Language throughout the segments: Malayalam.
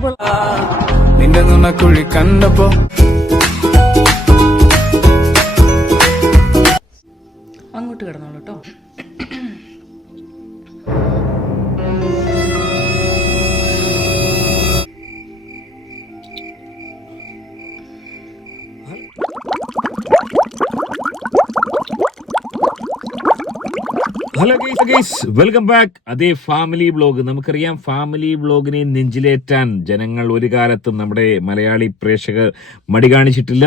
അടിപൊളി. നിന്റെ നുണക്കുഴി കണ്ടപ്പോ അങ്ങോട്ട് കിടന്നോളൂ കേട്ടോ. Hello guys, welcome back. അതേ ഫാമിലി ബ്ലോഗ്. നമുക്കറിയാം, ഫാമിലി ബ്ലോഗിനെ നെഞ്ചിലേറ്റാൻ ജനങ്ങൾ ഒരു കാലത്തും നമ്മുടെ മലയാളി പ്രേക്ഷകർ മടി കാണിച്ചിട്ടില്ല.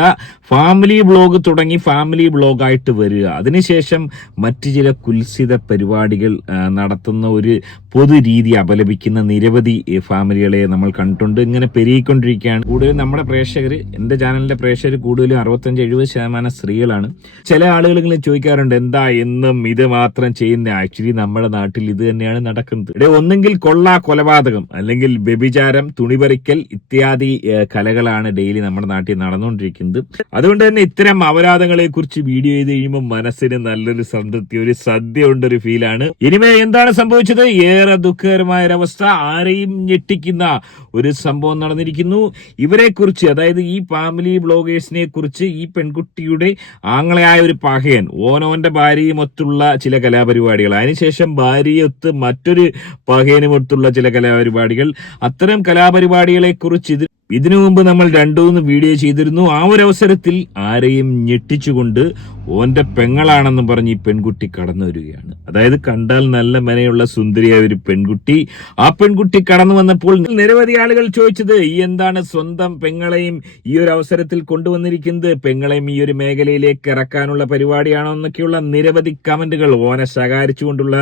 ഫാമിലി ബ്ലോഗ് തുടങ്ങി ഫാമിലി ബ്ലോഗായിട്ട് വരിക, അതിനുശേഷം മറ്റു ചില കുൽസിത പരിപാടികൾ നടത്തുന്ന ഒരു പൊതു രീതി അപലപിക്കുന്ന നിരവധി ഫാമിലികളെ നമ്മൾ കണ്ടിട്ടുണ്ട്. ഇങ്ങനെ പെരുകിക്കൊണ്ടിരിക്കുകയാണ്. കൂടുതലും നമ്മുടെ പ്രേക്ഷകർ, എന്റെ ചാനലിന്റെ പ്രേക്ഷകർ കൂടുതലും 65-70% സ്ത്രീകളാണ്. ചില ആളുകൾ ഇങ്ങനെ ചോദിക്കാറുണ്ട്, എന്താ എന്നും ഇത് മാത്രം ചെയ്യുന്ന? ആക്ച്വലി നമ്മുടെ നാട്ടിൽ ഇത് തന്നെയാണ് നടക്കുന്നത്. ഇവിടെ ഒന്നെങ്കിൽ കൊലപാതകം, അല്ലെങ്കിൽ വ്യഭിചാരം, തുണിപറിക്കൽ ഇത്യാദി കലകളാണ് ഡെയിലി നമ്മുടെ നാട്ടിൽ നടന്നുകൊണ്ടിരിക്കുന്നത്. അതുകൊണ്ട് തന്നെ ഇത്തരം അപരാധങ്ങളെ കുറിച്ച് വീഡിയോ ചെയ്ത് കഴിയുമ്പോൾ മനസ്സിന് നല്ലൊരു സംതൃപ്തി, ഒരു സദ്യ ഉണ്ടൊരു ഫീലാണ്. ഇനിമേ എന്താണ് സംഭവിച്ചത്? ഏറെ ദുഃഖകരമായ ഒരവസ്ഥ, ആരെയും ഞെട്ടിക്കുന്ന ഒരു സംഭവം നടന്നിരിക്കുന്നു. ഇവരെ കുറിച്ച്, അതായത് ഈ ഫാമിലി ബ്ലോഗേഴ്സിനെ കുറിച്ച്, ഈ പെൺകുട്ടിയുടെ ആങ്ങളയായ ഒരു പഹയൻ ഓനോന്റെ ഭാര്യയുമൊത്തുള്ള ചില കലാപരിപാടികൾ, അതിനുശേഷം ഭാര്യയൊത്ത് മറ്റൊരു പഹയനുമൊത്തുള്ള ചില കലാപരിപാടികൾ, അത്തരം കലാപരിപാടികളെ കുറിച്ച് ഇതിനു മുമ്പ് നമ്മൾ 2-3 വീഡിയോ ചെയ്തിരുന്നു. ആ ഒരു അവസരത്തിൽ ആരെയും ഞെട്ടിച്ചുകൊണ്ട് ഓന്റെ പെങ്ങളാണെന്ന് പറഞ്ഞ് ഈ പെൺകുട്ടി കടന്നു വരികയാണ്. അതായത് കണ്ടാൽ നല്ല മനയുള്ള സുന്ദരിയായ ഒരു പെൺകുട്ടി. ആ പെൺകുട്ടി കടന്നു വന്നപ്പോൾ നിരവധി ആളുകൾ ചോദിച്ചത്, ഈ എന്താണ് സ്വന്തം പെങ്ങളെയും ഈ ഒരു അവസരത്തിൽ കൊണ്ടുവന്നിരിക്കുന്നത്? പെങ്ങളെയും ഈ ഒരു മേഖലയിലേക്ക് ഇറക്കാനുള്ള പരിപാടിയാണോ എന്നൊക്കെയുള്ള നിരവധി കമന്റുകൾ, ഓനെ ശകാരിച്ചുകൊണ്ടുള്ള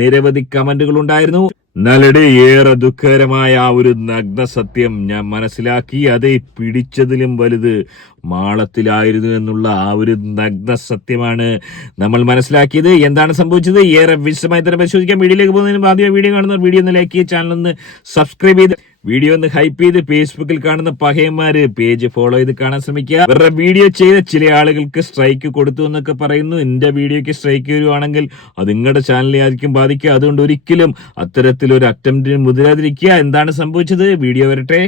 നിരവധി കമന്റുകൾ ഉണ്ടായിരുന്നു. എന്നാലിടെ ഏറെ ദുഃഖകരമായ ആ ഒരു നഗ്ന സത്യം ഞാൻ മനസ്സിലാക്കി. അതേ, പിടിച്ചതിലും വലുത് മാളത്തിലായിരുന്നു എന്നുള്ള ആ ഒരു നഗ്ന സത്യമാണ് നമ്മൾ മനസ്സിലാക്കിയത്. എന്താണ് സംഭവിച്ചത്? ഏറെ വിശദമായി തന്നെ പരിശോധിക്കാം. വീഡിയോയിലേക്ക് പോകുന്നതിന് ആദ്യം വീഡിയോ കാണുന്നവർ വീഡിയോ ഒന്ന് ലൈക്ക് ചെയ്ത് ചാനൽ ഒന്ന് സബ്സ്ക്രൈബ് ചെയ്ത് വീഡിയോ ഒന്ന് ഹൈപ്പ് ചെയ്ത് ഫേസ്ബുക്കിൽ കാണുന്ന പഹയന്മാര് പേജ് ഫോളോ ചെയ്ത് കാണാൻ ശ്രമിക്കുക. വേറെ വീഡിയോ ചെയ്ത ചില ആളുകൾക്ക് സ്ട്രൈക്ക് കൊടുത്തു എന്നൊക്കെ പറയുന്നു. എന്റെ വീഡിയോക്ക് സ്ട്രൈക്ക് വരുവാണെങ്കിൽ അത് നിങ്ങളുടെ ചാനലിനെ ആയിരിക്കും ബാധിക്കുക. അതുകൊണ്ട് ഒരിക്കലും അത്തരത്തിലൊരു അറ്റംപ്റ്റിന് മുതിരാതിരിക്കുക. എന്താണ് സംഭവിച്ചത്? വീഡിയോ വരട്ടെ.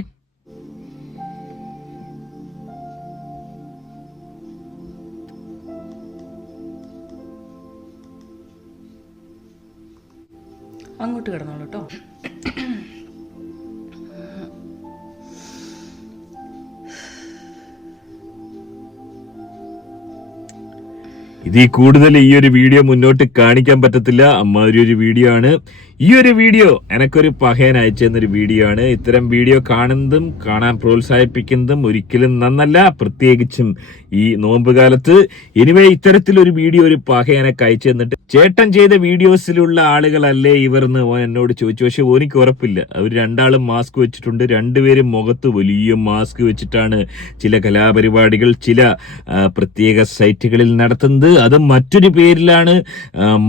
അങ്ങോട്ട് കിടന്നോളൂ കേട്ടോ. ഇതിൽ കൂടുതൽ ഈ ഒരു വീഡിയോ മുന്നോട്ട് കാണിക്കാൻ പറ്റത്തില്ല. ഒരു വീഡിയോ ആണ് ഈ ഒരു വീഡിയോ. എനക്കൊരു പഹയൻ അയച്ചെന്നൊരു വീഡിയോ ആണ്. ഇത്തരം വീഡിയോ കാണുന്നതും കാണാൻ പ്രോത്സാഹിപ്പിക്കുന്നതും ഒരിക്കലും നന്നല്ല, പ്രത്യേകിച്ചും ഈ നോമ്പ് കാലത്ത്. എനിവേ, ഇത്തരത്തിലൊരു വീഡിയോ ഒരു പഹയനൊക്കെ അയച്ചു തന്നിട്ട്, ചേട്ടൻ ചെയ്ത വീഡിയോസിലുള്ള ആളുകളല്ലേ ഇവർന്ന് ഓൻ എന്നോട് ചോദിച്ചു. പക്ഷെ ഓനിക്ക് ഉറപ്പില്ല. അവർ രണ്ടാളും മാസ്ക് വെച്ചിട്ടുണ്ട്. രണ്ടുപേരും മുഖത്ത് വലിയ മാസ്ക് വെച്ചിട്ടാണ് ചില കലാപരിപാടികൾ ചില പ്രത്യേക സൈറ്റുകളിൽ നടത്തുന്നത്. അത് മറ്റൊരു പേരിലാണ്,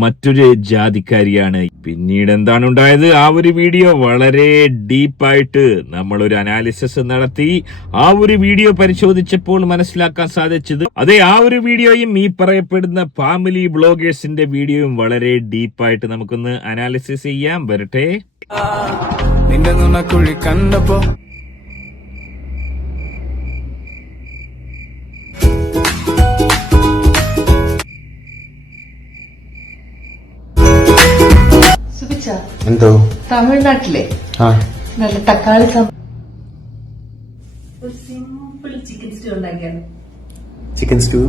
മറ്റൊരു ജാതിക്കാരിയാണ്. പിന്നീട് എന്താണ് ഉണ്ടായത്? ആ ഒരു വീഡിയോ വളരെ ഡീപ്പായിട്ട് നമ്മളൊരു അനാലിസിസ് നടത്തി. ആ ഒരു വീഡിയോ പരിശോധിച്ചപ്പോൾ മനസ്സിലാക്കാൻ സാധിച്ചത്, അതെ, ആ ഒരു വീഡിയോയും ഈ പറയപ്പെടുന്ന ഫാമിലി ബ്ലോഗേഴ്സിന്റെ വീഡിയോയും വളരെ ഡീപ്പായിട്ട് നമുക്കൊന്ന് അനാലിസിസ് ചെയ്യാം. വരട്ടെ. നിന്റെ നുണക്കുഴി കണ്ടപ്പോ എന്തോ തമിഴ്നാട്ടിലെ നല്ല തക്കാളി സിമ്പിൾ ചിക്കൻ സ്റ്റൂ ഉണ്ടാക്കിയാണ്. Chicken stew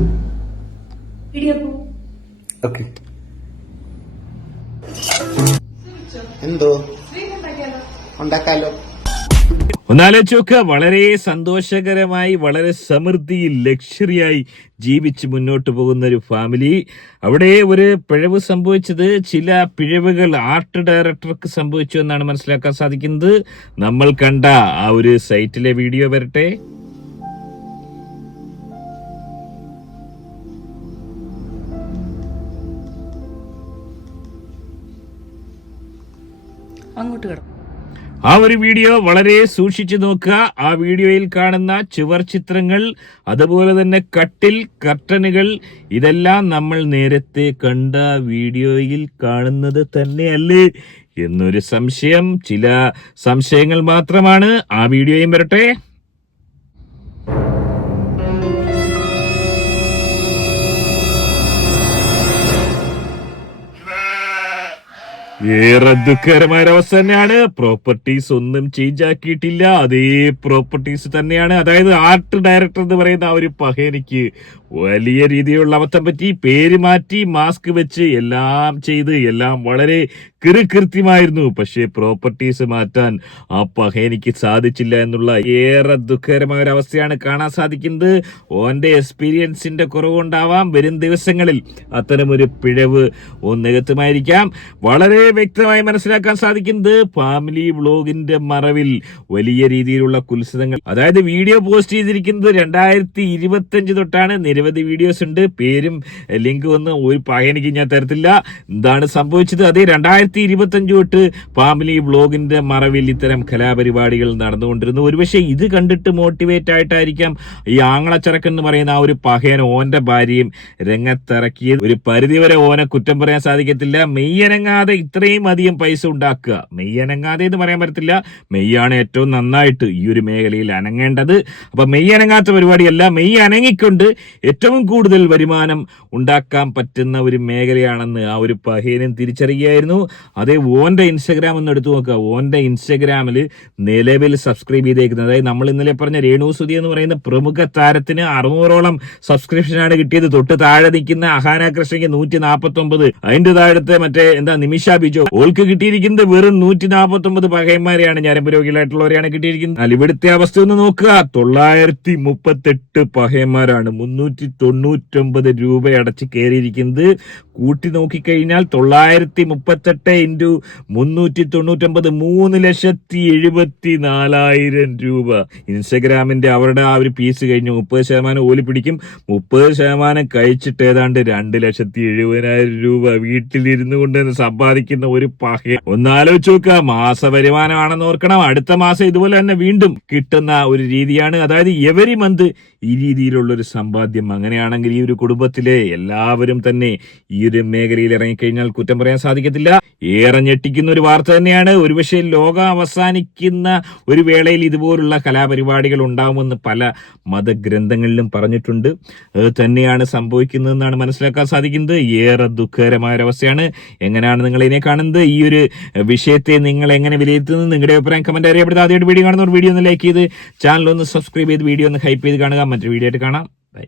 okay. എന്തോ ഉണ്ടാക്കാലോ. ഒന്നാലോചിച്ച് നോക്കുക, വളരെ സന്തോഷകരമായി, വളരെ സമൃദ്ധിയിൽ, ലക്ഷറിയായി ജീവിച്ച് മുന്നോട്ട് പോകുന്ന ഒരു ഫാമിലി. അവിടെ ഒരു പിഴവ് സംഭവിച്ചത്, ചില പിഴവുകൾ ആർട്ട് ഡയറക്ടർക്ക് സംഭവിച്ചു എന്നാണ് മനസ്സിലാക്കാൻ സാധിക്കുന്നത്. നമ്മൾ കണ്ട ആ ഒരു സൈറ്റിലെ വീഡിയോ വരട്ടെ. അങ്ങോട്ട് കിടന്നു. ആ ഒരു വീഡിയോ വളരെ സൂക്ഷിച്ചു നോക്കുക. ആ വീഡിയോയിൽ കാണുന്ന ചുവർ ചിത്രങ്ങൾ, അതുപോലെ തന്നെ കട്ടിൽ, കർട്ടനുകൾ, ഇതെല്ലാം നമ്മൾ നേരത്തെ കണ്ട വീഡിയോയിൽ കാണുന്നത് തന്നെയല്ലേ എന്നൊരു സംശയം. ചില സംശയങ്ങൾ മാത്രമാണ്. ആ വീഡിയോയും വരട്ടെ. ഏറെ ദുഃഖകരമായ അവസ്ഥ തന്നെയാണ്. പ്രോപ്പർട്ടീസ് ഒന്നും ചേഞ്ച് ആക്കിയിട്ടില്ല, അതേ പ്രോപ്പർട്ടീസ് തന്നെയാണ്. അതായത് ആർട്ട് ഡയറക്ടർ എന്ന് പറയുന്ന ആ ഒരു പഹയനിക്ക് വലിയ രീതിയിലുള്ള അബദ്ധം പറ്റി. പേര് മാറ്റി, മാസ്ക് വെച്ച് എല്ലാം ചെയ്ത് എല്ലാം വളരെ കൃത്യമായിരുന്നു. പക്ഷേ പ്രോപ്പർട്ടീസ് മാറ്റാൻ ആ പഹയനിക്ക് സാധിച്ചില്ല എന്നുള്ള ഏറെ ദുഃഖകരമായ ഒരു അവസ്ഥയാണ് കാണാൻ സാധിക്കുന്നത്. ഓന്റെ എക്സ്പീരിയൻസിന്റെ കുറവുണ്ടാവാം വരും ദിവസങ്ങളിൽ അത്തരമൊരു പിഴവ് നികത്തുമായിരിക്കാം. വളരെ വ്യക്തമായി മനസ്സിലാക്കാൻ സാധിക്കുന്നത് ഫാമിലി വ്ലോഗിന്റെ മറവിൽ വലിയ രീതിയിലുള്ള കുൽസിതങ്ങൾ. അതായത് വീഡിയോ പോസ്റ്റ് ചെയ്തിരിക്കുന്നത് 2025 തൊട്ടാണ്. നിരവധി വീഡിയോസ് ഉണ്ട്. പേരും ലിങ്ക് വന്ന് ഒരു പഹയനിക്ക് ഞാൻ തരത്തില്ല. എന്താണ് സംഭവിച്ചത്? അതേ 2025 തൊട്ട് ഫാമിലി വ്ലോഗിന്റെ മറവിൽ ഇത്തരം കലാപരിപാടികൾ നടന്നുകൊണ്ടിരുന്നു. ഒരുപക്ഷെ ഇത് കണ്ടിട്ട് മോട്ടിവേറ്റ് ആയിട്ടായിരിക്കാം ഈ ആങ്ങളച്ചറക്കൻ എന്ന് പറയുന്ന ആ ഒരു പഹയൻ ഓന്റെ ഭാര്യയും രംഗത്തിറക്കിയത്. ഒരു പരിധിവരെ ഓനെ കുറ്റം പറയാൻ സാധിക്കത്തില്ല. മെയ്യനങ്ങാതെ ഇത്രയും അധികം പൈസ ഉണ്ടാക്കുക, മെയ്യനങ്ങാതെ എന്ന് പറയാൻ പറ്റത്തില്ല. മെയ്യാണ് ഏറ്റവും നന്നായിട്ട് ഈ ഒരു മേഖലയിൽ അനങ്ങേണ്ടത്. അപ്പൊ മെയ്യനങ്ങാത്ത പരിപാടിയല്ല, മെയ്യ് അനങ്ങിക്കൊണ്ട് ഏറ്റവും കൂടുതൽ വരുമാനം ഉണ്ടാക്കാൻ പറ്റുന്ന ഒരു മേഖലയാണെന്ന് ആ ഒരു പഹയനും തിരിച്ചറിയുകയായിരുന്നു. അതേ ഓന്റെ ഇൻസ്റ്റഗ്രാം ഒന്ന് എടുത്തു നോക്കുക. ഓന്റെ ഇൻസ്റ്റഗ്രാമിൽ നിലവിൽ സബ്സ്ക്രൈബ് ചെയ്തേക്കുന്നത്, അതായത് നമ്മൾ ഇന്നലെ പറഞ്ഞ രേണു സുധി എന്ന് പറയുന്ന പ്രമുഖ താരത്തിന് 600ഓളം സബ്സ്ക്രിപ്ഷനാണ് കിട്ടിയത്. തൊട്ട് താഴെ നിൽക്കുന്ന അഹാന കൃഷ്ണയ്ക്ക് 149, അതിന്റെ താഴത്തെ മറ്റേ നിമിഷ ബിജോ ഓൾക്ക് കിട്ടിയിരിക്കുന്നത് വെറും 149 പഹയന്മാരെയാണ്, ഞരമ്പുരോഗികളായിട്ടുള്ളവരെയാണ് കിട്ടിയിരിക്കുന്നത്. ഇവിടുത്തെ അവസ്ഥ ഒന്ന് നോക്കുക. 938 പഹയന്മാരാണ് 399 രൂപ അടച്ച് കയറിയിരിക്കുന്നത്. കൂട്ടി നോക്കിക്കഴിഞ്ഞാൽ 938 ഇൻറ്റു 399 3,74,000 രൂപ. ഇൻസ്റ്റഗ്രാമിന്റെ അവരുടെ ആ ഒരു പീസ് കഴിഞ്ഞ് 30% ഓലി പിടിക്കും. 30% കഴിച്ചിട്ട് ഏതാണ്ട് 2,70,000 രൂപ വീട്ടിലിരുന്നു കൊണ്ട് സമ്പാദിക്കുന്ന ഒരു പഹയൻ. ഒന്നാലോചിച്ച് നോക്കുക. മാസ വരുമാനമാണെന്ന് ഓർക്കണം. അടുത്ത മാസം ഇതുപോലെ തന്നെ വീണ്ടും കിട്ടുന്ന ഒരു രീതിയാണ്. അതായത് എവരി മന്ത് ഈ രീതിയിലുള്ള ഒരു സമ്പാദ്യം. അങ്ങനെയാണെങ്കിൽ ഈ ഒരു കുടുംബത്തിലെ എല്ലാവരും തന്നെ ഈ ഒരു മേഖലയിൽ ഇറങ്ങിക്കഴിഞ്ഞാൽ കുറ്റം പറയാൻ സാധിക്കത്തില്ല. ഏറെ ഞെട്ടിക്കുന്ന ഒരു വാർത്ത തന്നെയാണ്. ഒരുപക്ഷെ ലോകം അവസാനിക്കുന്ന ഒരു വേളയിൽ ഇതുപോലുള്ള കലാപരിപാടികൾ ഉണ്ടാവുമെന്ന് പല മതഗ്രന്ഥങ്ങളിലും പറഞ്ഞിട്ടുണ്ട്. അത് തന്നെയാണ് സംഭവിക്കുന്നതെന്നാണ് മനസ്സിലാക്കാൻ സാധിക്കുന്നത്. ഏറെ ദുഃഖകരമായ ഒരവസ്ഥയാണ്. എങ്ങനെയാണ് നിങ്ങൾ ഇതിനെ കാണുന്നത്? ഈ ഒരു വിഷയത്തെ നിങ്ങൾ എങ്ങനെ വിലയിരുത്തുന്നത്? നിങ്ങളുടെ അഭിപ്രായം കമന്റ് അറിയപ്പെടുന്നത്. ആദ്യമായിട്ട് വീഡിയോ കാണുന്ന ഒരു വീഡിയോ ഒന്ന് ലൈക്ക് ചെയ്ത് ചാനൽ ഒന്ന് സബ്സ്ക്രൈബ് ചെയ്ത് വീഡിയോ ഒന്ന് ഹൈപ്പ് ചെയ്ത് കാണുക. മറ്റൊരു വീഡിയോ ആയിട്ട് കാണാം. ബൈ.